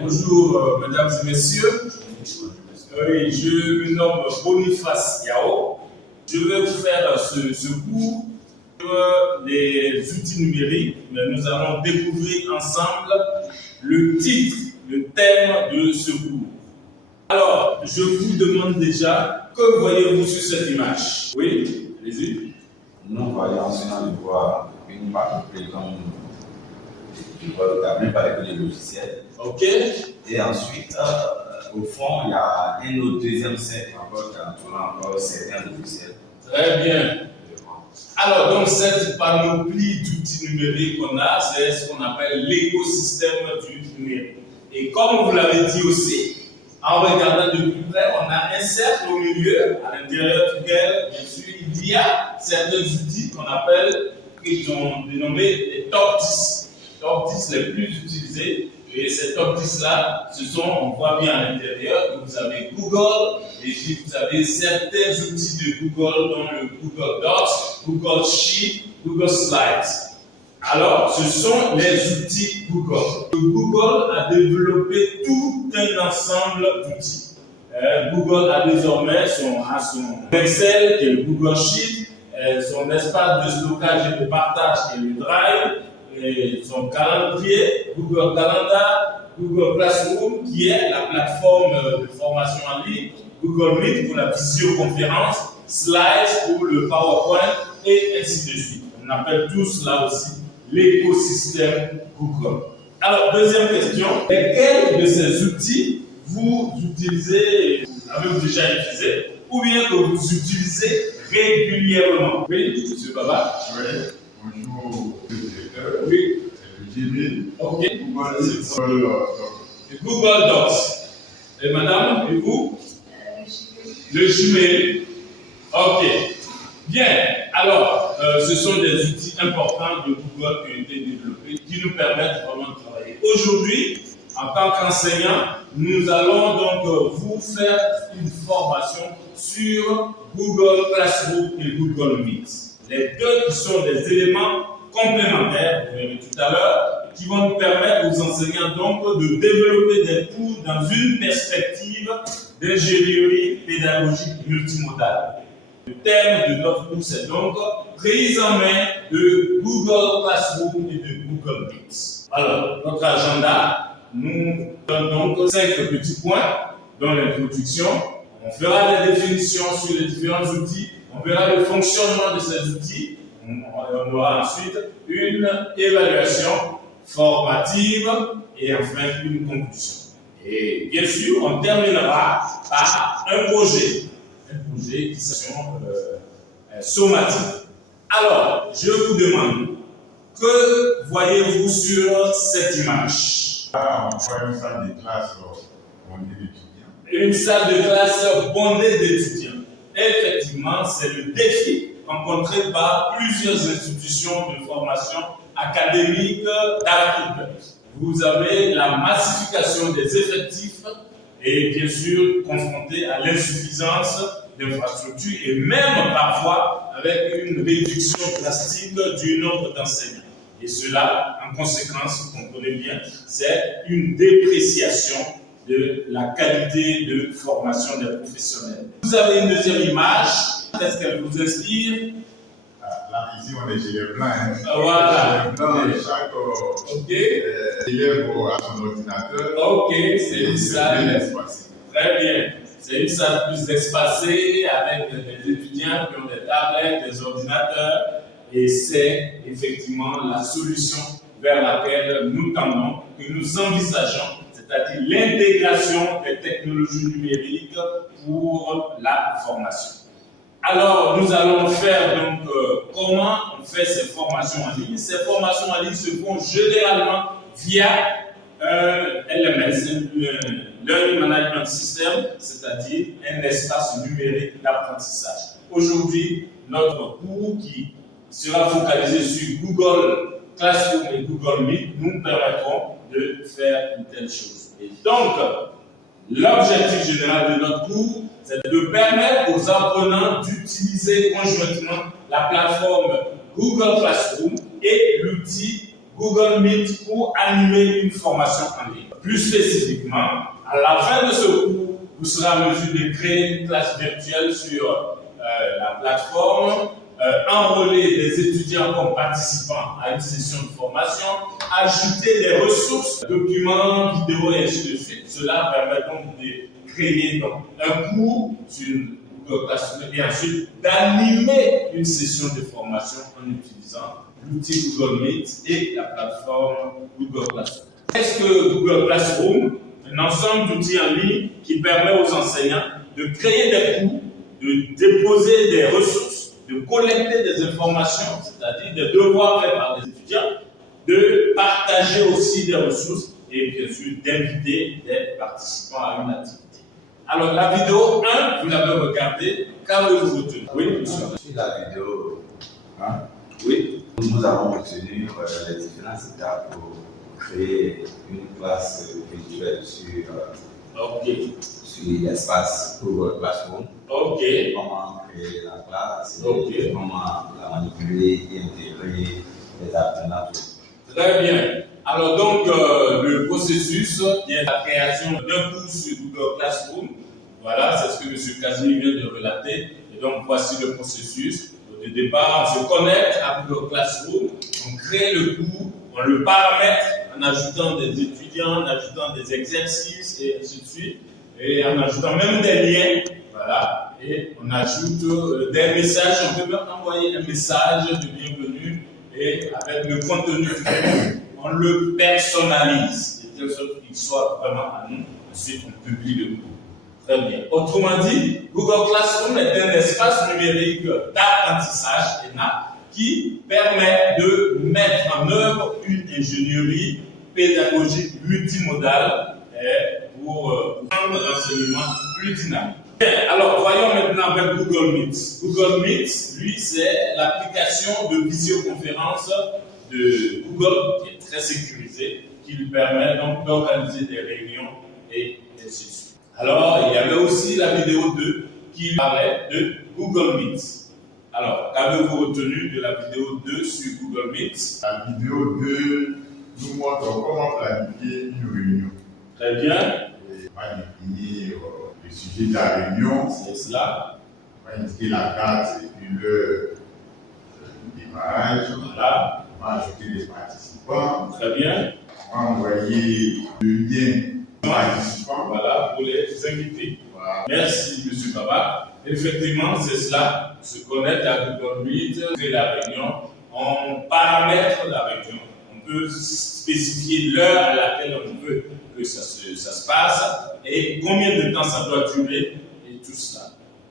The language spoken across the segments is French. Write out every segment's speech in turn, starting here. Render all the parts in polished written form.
Bonjour, mesdames et messieurs. Je me nomme Boniface Yao. Je vais vous faire ce cours sur les outils numériques, mais nous allons découvrir ensemble le titre, le thème de ce cours. Alors, je vous demande déjà, que voyez-vous sur cette image? Oui, allez-y. Nous voyons sinon de voir une partie comme je vois le tableur avec les logiciels. Ok. Et ensuite, au fond, il y a un autre deuxième set encore qui entoure encore certains logiciels. Très bien. Alors, donc, cette panoplie d'outils numériques qu'on a, c'est ce qu'on appelle l'écosystème du numérique. Et comme vous l'avez dit aussi, en regardant de plus près, on a un cercle au milieu, à l'intérieur duquel, bien sûr, il y a certains outils qu'on appelle, qu'ils ont dénommés les top 10. Top 10 les plus utilisés. Et ces top 10-là, ce sont, on voit bien à l'intérieur, que vous avez Google, et puis vous avez certains outils de Google, dont le Google Docs, Google Sheet, Google Slides. Alors, ce sont les outils Google. Google a développé tout un ensemble d'outils. Google a désormais son Excel, qui est le Google Sheet, son espace de stockage et de partage, qui est le Drive, et son calendrier, Google Calendar, Google Classroom, qui est la plateforme de formation en ligne, Google Meet pour la visioconférence, Slides pour le PowerPoint, et ainsi de suite. On appelle tout cela aussi l'écosystème Google. Alors, deuxième question, lesquels de ces outils vous utilisez, avez-vous déjà utilisé, ou bien que vous utilisez régulièrement? Oui, M. Baba. Oui, bonjour, directeur. Oui. C'est le Gmail. Ok. Google Docs. Et madame, et vous? Le Gmail. Ok. Bien. Alors, ce sont des outils importants de Google qui ont été développés, qui nous permettent vraiment de travailler. Aujourd'hui, en tant qu'enseignant, nous allons donc vous faire une formation sur Google Classroom et Google Meet. Les deux qui sont des éléments complémentaires, vous verrez tout à l'heure, qui vont nous permettre aux enseignants donc de développer des cours dans une perspective d'ingénierie pédagogique multimodale. Le thème de notre cours, c'est donc prise en main de Google Classroom et de Google Meet. Alors, notre agenda nous donne donc 5 petits points dans l'introduction. On fera des définitions sur les différents outils, on verra le fonctionnement de ces outils, on aura ensuite une évaluation formative et enfin une conclusion. Et bien sûr, on terminera par un projet qui sera sommatique. Alors, je vous demande, que voyez-vous sur cette image? Là, on voit une salle de classe bondée d'étudiants. Une salle de classe bondée d'étudiants. Effectivement, c'est le défi rencontré par plusieurs institutions de formation académique d'Afrique. Vous avez la massification des effectifs et bien sûr confronté à l'insuffisance d'infrastructures et même parfois avec une réduction drastique du nombre d'enseignants. Et cela, en conséquence, vous comprenez bien, c'est une dépréciation de la qualité de formation des professionnels. Vous avez une deuxième image, est-ce qu'elle vous inspire? Là, ici, on est chez les blancs. Hein. Voilà. Chaque élève a son ordinateur. Ok, c'est une salle. Très bien. C'est une salle plus espacée avec des étudiants qui ont des tablettes, des ordinateurs. Et c'est effectivement la solution vers laquelle nous tendons, que nous envisageons, c'est-à-dire l'intégration des technologies numériques pour la formation. Alors, nous allons faire donc comment on fait ces formations en ligne. Ces formations en ligne se font généralement via LMS, Learning Management System, c'est-à-dire un espace numérique d'apprentissage. Aujourd'hui, notre cours qui sera focalisé sur Google Classroom et Google Meet nous permettront de faire une telle chose. Et donc, l'objectif général de notre cours, c'est de permettre aux apprenants d'utiliser conjointement la plateforme Google Classroom et l'outil Google Meet pour animer une formation en ligne. Plus spécifiquement, à la fin de ce cours, vous serez en mesure de créer une classe virtuelle sur la plateforme, enrôler des étudiants comme participants à une session de formation, ajouter des ressources, documents, vidéos et ainsi de suite. Cela permet donc de créer donc, un cours sur une Google Classroom et ensuite d'animer une session de formation en utilisant l'outil Google Meet et la plateforme Google Classroom. Qu'est-ce que Google Classroom? Un ensemble d'outils en ligne qui permet aux enseignants de créer des cours, de déposer des ressources, de collecter des informations, c'est-à-dire des devoirs faits par les étudiants, de partager aussi des ressources et bien sûr d'inviter des participants à une activité. Alors la vidéo 1, vous l'avez regardée, qu'avez-vous retenu? Oui, monsieur. Sur la vidéo, hein, Oui. nous avons retenu les différentes étapes pour créer une classe virtuelle sur l'espace Google Classroom. Ok. Comment créer la classe, Ok. comment la manipuler et intégrer les apprenants. Très bien. Alors donc, le processus est la création d'un cours sur Google Classroom. Voilà, c'est ce que M. Casimir vient de relater. Et donc, voici le processus. Au départ, on se connecte à Google Classroom, on crée le cours, on le paramètre en ajoutant des étudiants, en ajoutant des exercices et ainsi de suite, et en ajoutant même des liens. Voilà, et on ajoute des messages. On peut même envoyer un message de bienvenue et avec le contenu du cours, on le personnalise de telle sorte qu'il soit vraiment à nous. Ensuite, on publie le cours. Très bien. Autrement dit, Google Classroom est un espace numérique d'apprentissage ENA qui permet de mettre en œuvre une ingénierie pédagogique multimodale pour rendre l'enseignement plus dynamique. Bien, alors voyons maintenant avec Google Meet. Google Meet, lui, c'est l'application de visioconférence de Google qui est très sécurisée, qui lui permet donc d'organiser des réunions et ainsi de suite. Alors, il y avait aussi la vidéo 2 qui parlait de Google Meet. Alors, qu'avez-vous retenu de la vidéo 2 sur Google Meet? La vidéo 2 nous montre comment planifier une réunion. Très bien. Et on va définir le sujet de la réunion. C'est cela. On va indiquer la date et puis le démarrage. Voilà. On va ajouter des participants. Très bien. On va envoyer le lien aux participants. Voilà, pour les invités. Voilà. Merci, M. Baba. Effectivement, c'est cela. On se connecte à Google Meet, créer la réunion, on paramètre la réunion. On peut spécifier l'heure à laquelle on veut que ça se passe et combien de temps ça doit durer et tout cela.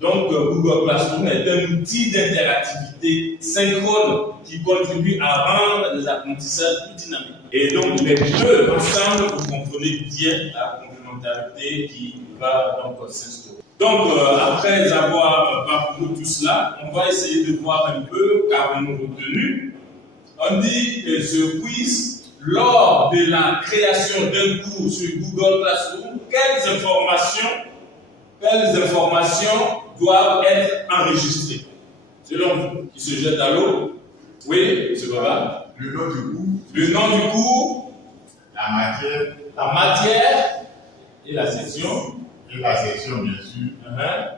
Donc, Google Classroom est un outil d'interactivité synchrone qui contribue à rendre les apprentissages plus dynamiques. Et donc, les deux ensemble, vous comprenez bien la complémentarité qui va donc s'instaurer. Donc, après avoir parcouru tout cela, on va essayer de voir un peu, qu'avons-nous retenu. On dit que ce quiz, lors de la création d'un cours sur Google Classroom, quelles informations doivent être enregistrées? Selon vous, qui se jette à l'eau? Oui, M. Baba. Le nom du cours. Le nom du cours, La matière. la matière et la session. Et la section, bien sûr.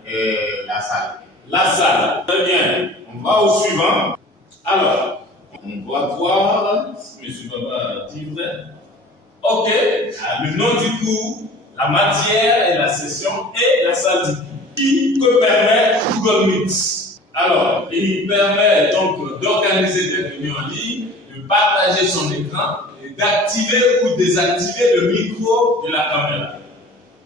Et la salle. La salle. Très bien. On va au suivant. Alors, on va voir si M. Baba dit vrai. Ok. Le nom du cours, la matière et la session et la salle du cours. Que permet Google Meet? Alors, il permet donc d'organiser des réunions en ligne, de partager son écran et d'activer ou désactiver le micro de la caméra.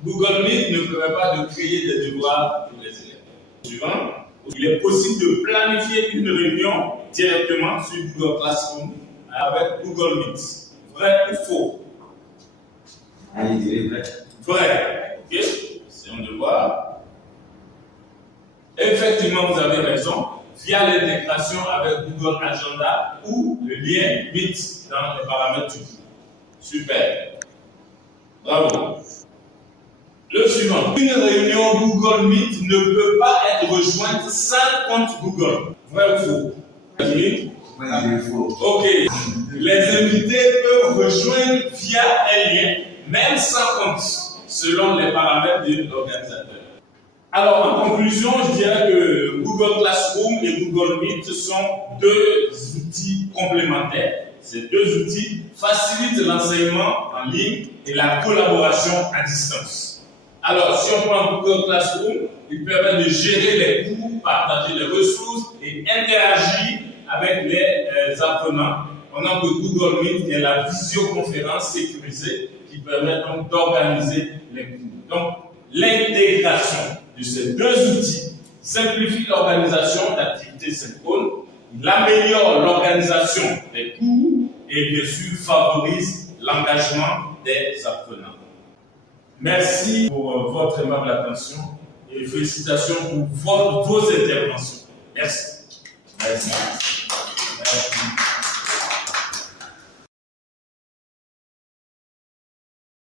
Google Meet ne permet pas de créer des devoirs pour les élèves. Suivant, il est possible de planifier une réunion directement sur Google Classroom avec Google Meet. Vrai ou faux? Allez, direz vrai. Vrai. Ok, essayons de voir. Effectivement, vous avez raison. Via l'intégration avec Google Agenda ou le lien Meet dans les paramètres du cours. Super. Bravo. Le suivant. Une réunion Google Meet ne peut pas être rejointe sans compte Google. Vrai ou faux? Oui, il faut. Ok. Les invités peuvent rejoindre via un lien même sans compte, selon les paramètres de l'organisateur. Alors, en conclusion, je dirais que Google Classroom et Google Meet sont deux outils complémentaires. Ces deux outils facilitent l'enseignement en ligne et la collaboration à distance. Alors, si on prend Google Classroom, il permet de gérer les cours, partager les ressources et interagir avec les apprenants. Pendant que Google Meet est la visioconférence sécurisée qui permet donc d'organiser les cours. Donc, l'intégration de ces deux outils simplifie l'organisation d'activités synchrones, il améliore l'organisation des cours et bien sûr favorise l'engagement des apprenants. Merci pour votre aimable attention et félicitations pour vos interventions. Merci. Merci. Merci.